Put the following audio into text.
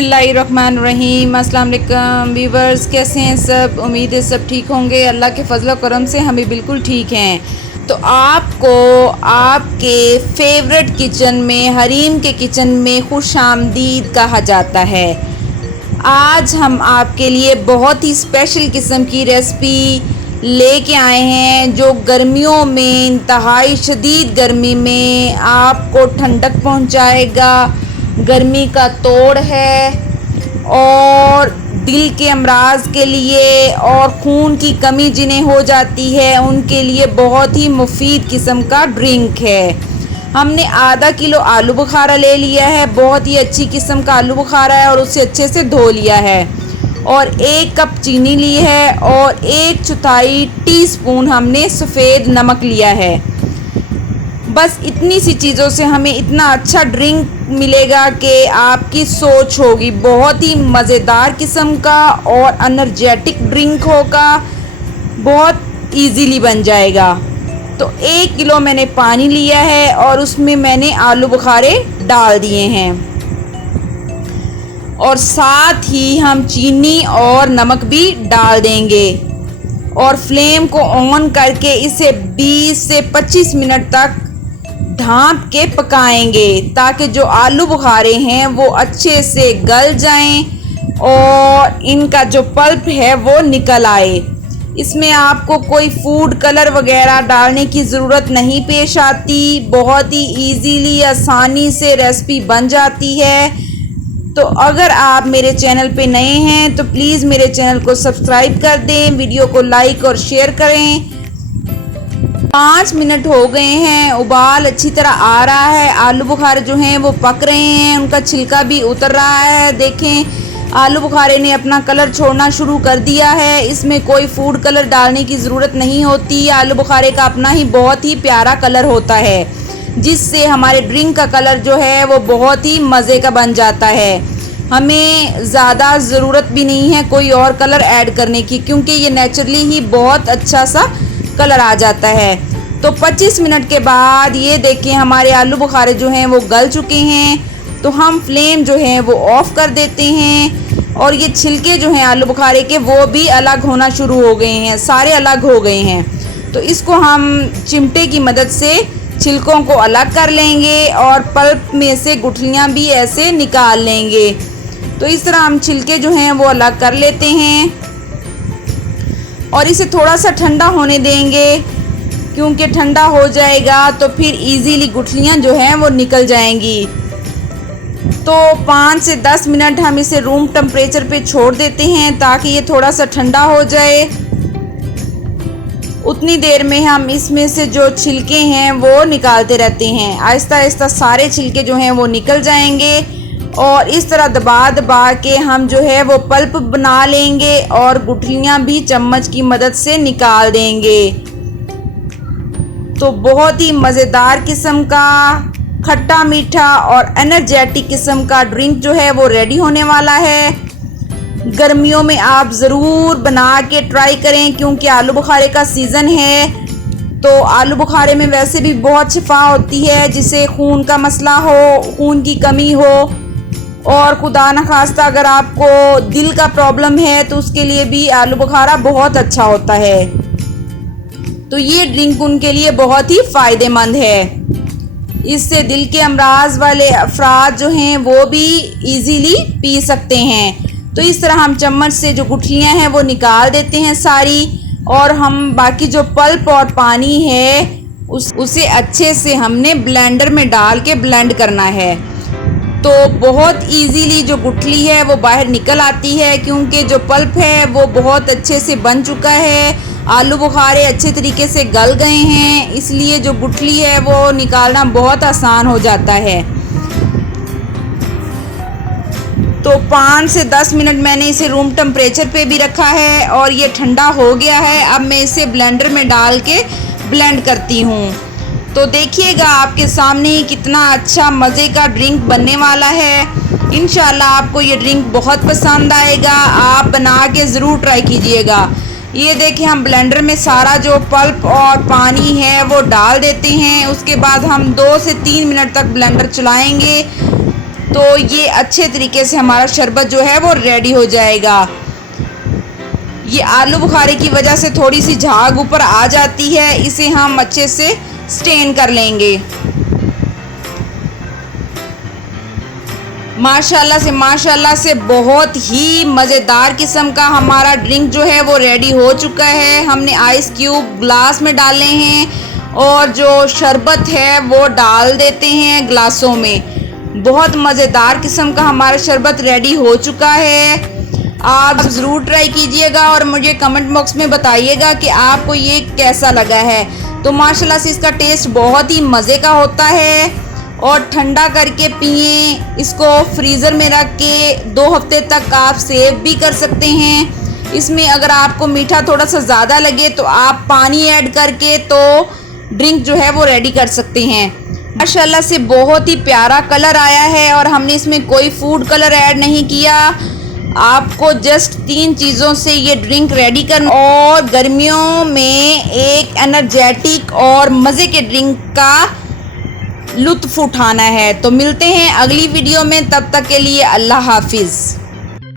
बिस्मिल्लाहिर्रहमानिर्रहीम। अस्सलाम वालेकुम व्यूवर्स, कैसे हैं सब? उम्मीद है सब ठीक होंगे। अल्लाह के फजल करम से हम भी बिल्कुल ठीक हैं। तो आपको आपके फेवरेट किचन में, हरीम के किचन में खुश आमदीद कहा जाता है। आज हम आपके लिए बहुत ही स्पेशल किस्म की रेसिपी लेके आए हैं जो गर्मियों में, इंतहाई शदीद गर्मी में आपको ठंडक पहुंचाएगा। गर्मी का तोड़ है और दिल के अमराज के लिए और खून की कमी जिन्हें हो जाती है उनके लिए बहुत ही मुफीद किस्म का ड्रिंक है। हमने आधा किलो आलू बुखारा ले लिया है, बहुत ही अच्छी किस्म का आलू बुखारा है और उसे अच्छे से धो लिया है। और 1 कप चीनी ली है और 1/4 टीस्पून हमने सफ़ेद नमक लिया है। बस इतनी सी चीज़ों से हमें इतना अच्छा ड्रिंक मिलेगा कि आपकी सोच होगी। बहुत ही मज़ेदार किस्म का और एनर्जेटिक ड्रिंक होगा, बहुत इजीली बन जाएगा। तो 1 किलो मैंने पानी लिया है और उसमें मैंने आलू बुखारे डाल दिए हैं और साथ ही हम चीनी और नमक भी डाल देंगे और फ्लेम को ऑन करके इसे 20 से 25 मिनट तक ढाँप के पकाएंगे ताकि जो आलू बुखारे हैं वो अच्छे से गल जाएं और इनका जो पल्प है वो निकल आए। इसमें आपको कोई फूड कलर वगैरह डालने की ज़रूरत नहीं पेश आती, बहुत ही इजीली आसानी से रेसिपी बन जाती है। तो अगर आप मेरे चैनल पे नए हैं तो प्लीज़ मेरे चैनल को सब्सक्राइब कर दें, वीडियो को लाइक और शेयर करें। 5 मिनट हो गए हैं, उबाल अच्छी तरह आ रहा है, आलू बुखारे जो हैं वो पक रहे हैं, उनका छिलका भी उतर रहा है। देखें आलू बुखारे ने अपना कलर छोड़ना शुरू कर दिया है। इसमें कोई फूड कलर डालने की ज़रूरत नहीं होती। आलू बुखारे का अपना ही बहुत ही प्यारा कलर होता है जिससे हमारे ड्रिंक का कलर जो है वो बहुत ही मज़े का बन जाता है। हमें ज़्यादा ज़रूरत भी नहीं है कोई और कलर ऐड करने की, क्योंकि ये नेचुरली ही बहुत अच्छा सा कलर आ जाता है। तो 25 मिनट के बाद ये देखिए हमारे आलू बुखारे जो हैं वो गल चुके हैं। तो हम फ्लेम जो है वो ऑफ़ कर देते हैं और ये छिलके जो हैं आलू बुखारे के वो भी अलग होना शुरू हो गए हैं, सारे अलग हो गए हैं। तो इसको हम चिमटे की मदद से छिलकों को अलग कर लेंगे और पल्प में से गुठलियाँ भी ऐसे निकाल लेंगे। तो इस तरह हम छिलके जो हैं वो अलग कर लेते हैं और इसे थोड़ा सा ठंडा होने देंगे, क्योंकि ठंडा हो जाएगा तो फिर इजीली गुठलियाँ जो हैं वो निकल जाएंगी। तो 5 से 10 मिनट हम इसे रूम टेम्परेचर पे छोड़ देते हैं ताकि ये थोड़ा सा ठंडा हो जाए। उतनी देर में हम इसमें से जो छिलके हैं वो निकालते रहते हैं। आहिस्ता आहिस्ता सारे छिलके जो हैं वो निकल जाएंगे और इस तरह दबा दबा के हम जो है वो पल्प बना लेंगे और गुठलियाँ भी चम्मच की मदद से निकाल देंगे। तो बहुत ही मज़ेदार किस्म का खट्टा मीठा और एनर्जेटिक किस्म का ड्रिंक जो है वो रेडी होने वाला है। गर्मियों में आप ज़रूर बना के ट्राई करें, क्योंकि आलू बुखारे का सीज़न है। तो आलू बुखारे में वैसे भी बहुत शिफा होती है, जिसे खून का मसला हो, खून की कमी हो और खुदा न खास्ता अगर आपको दिल का प्रॉब्लम है तो उसके लिए भी आलू बुखारा बहुत अच्छा होता है। तो ये ड्रिंक उनके लिए बहुत ही फ़ायदेमंद है। इससे दिल के अमराज वाले अफराद जो हैं वो भी इजीली पी सकते हैं। तो इस तरह हम चम्मच से जो गुठलियाँ हैं वो निकाल देते हैं सारी, और हम बाकी जो पल्प और पानी है उसे अच्छे से हमने ब्लेंडर में डाल के ब्लेंड करना है। तो बहुत इजीली जो गुठली है वो बाहर निकल आती है, क्योंकि जो पल्प है वो बहुत अच्छे से बन चुका है, आलू बुखारे अच्छे तरीके से गल गए हैं, इसलिए जो गुठली है वो निकालना बहुत आसान हो जाता है। तो 5 से 10 मिनट मैंने इसे रूम टेम्परेचर पे भी रखा है और ये ठंडा हो गया है। अब मैं इसे ब्लेंडर में डाल के ब्लेंड करती हूँ। तो देखिएगा आपके सामने ही कितना अच्छा मज़े का ड्रिंक बनने वाला है। इंशाल्लाह आपको ये ड्रिंक बहुत पसंद आएगा, आप बना के ज़रूर ट्राई कीजिएगा। ये देखिए हम ब्लेंडर में सारा जो पल्प और पानी है वो डाल देते हैं। उसके बाद हम 2 से 3 मिनट तक ब्लेंडर चलाएंगे तो ये अच्छे तरीके से हमारा शरबत जो है वो रेडी हो जाएगा। ये आलू बुखारे की वजह से थोड़ी सी झाग ऊपर आ जाती है, इसे हम अच्छे से स्टेन कर लेंगे। माशाल्लाह से बहुत ही मज़ेदार किस्म का हमारा ड्रिंक जो है वो रेडी हो चुका है। हमने आइस क्यूब ग्लास में डाले हैं और जो शरबत है वो डाल देते हैं ग्लासों में। बहुत मज़ेदार किस्म का हमारा शरबत रेडी हो चुका है। आप ज़रूर ट्राई कीजिएगा और मुझे कमेंट बॉक्स में बताइएगा कि आपको ये कैसा लगा है। तो माशाल्लाह से इसका टेस्ट बहुत ही मज़े का होता है और ठंडा करके पिएं। इसको फ्रीज़र में रख के 2 हफ्ते तक आप सेव भी कर सकते हैं। इसमें अगर आपको मीठा थोड़ा सा ज़्यादा लगे तो आप पानी ऐड करके तो ड्रिंक जो है वो रेडी कर सकते हैं। माशाल्लाह से बहुत ही प्यारा कलर आया है और हमने इसमें कोई फूड कलर ऐड नहीं किया। आपको जस्ट 3 चीज़ों से ये ड्रिंक रेडी करना और गर्मियों में एक एनर्जेटिक और मज़े के ड्रिंक का लुत्फ़ उठाना है। तो मिलते हैं अगली वीडियो में, तब तक के लिए अल्लाह हाफिज़।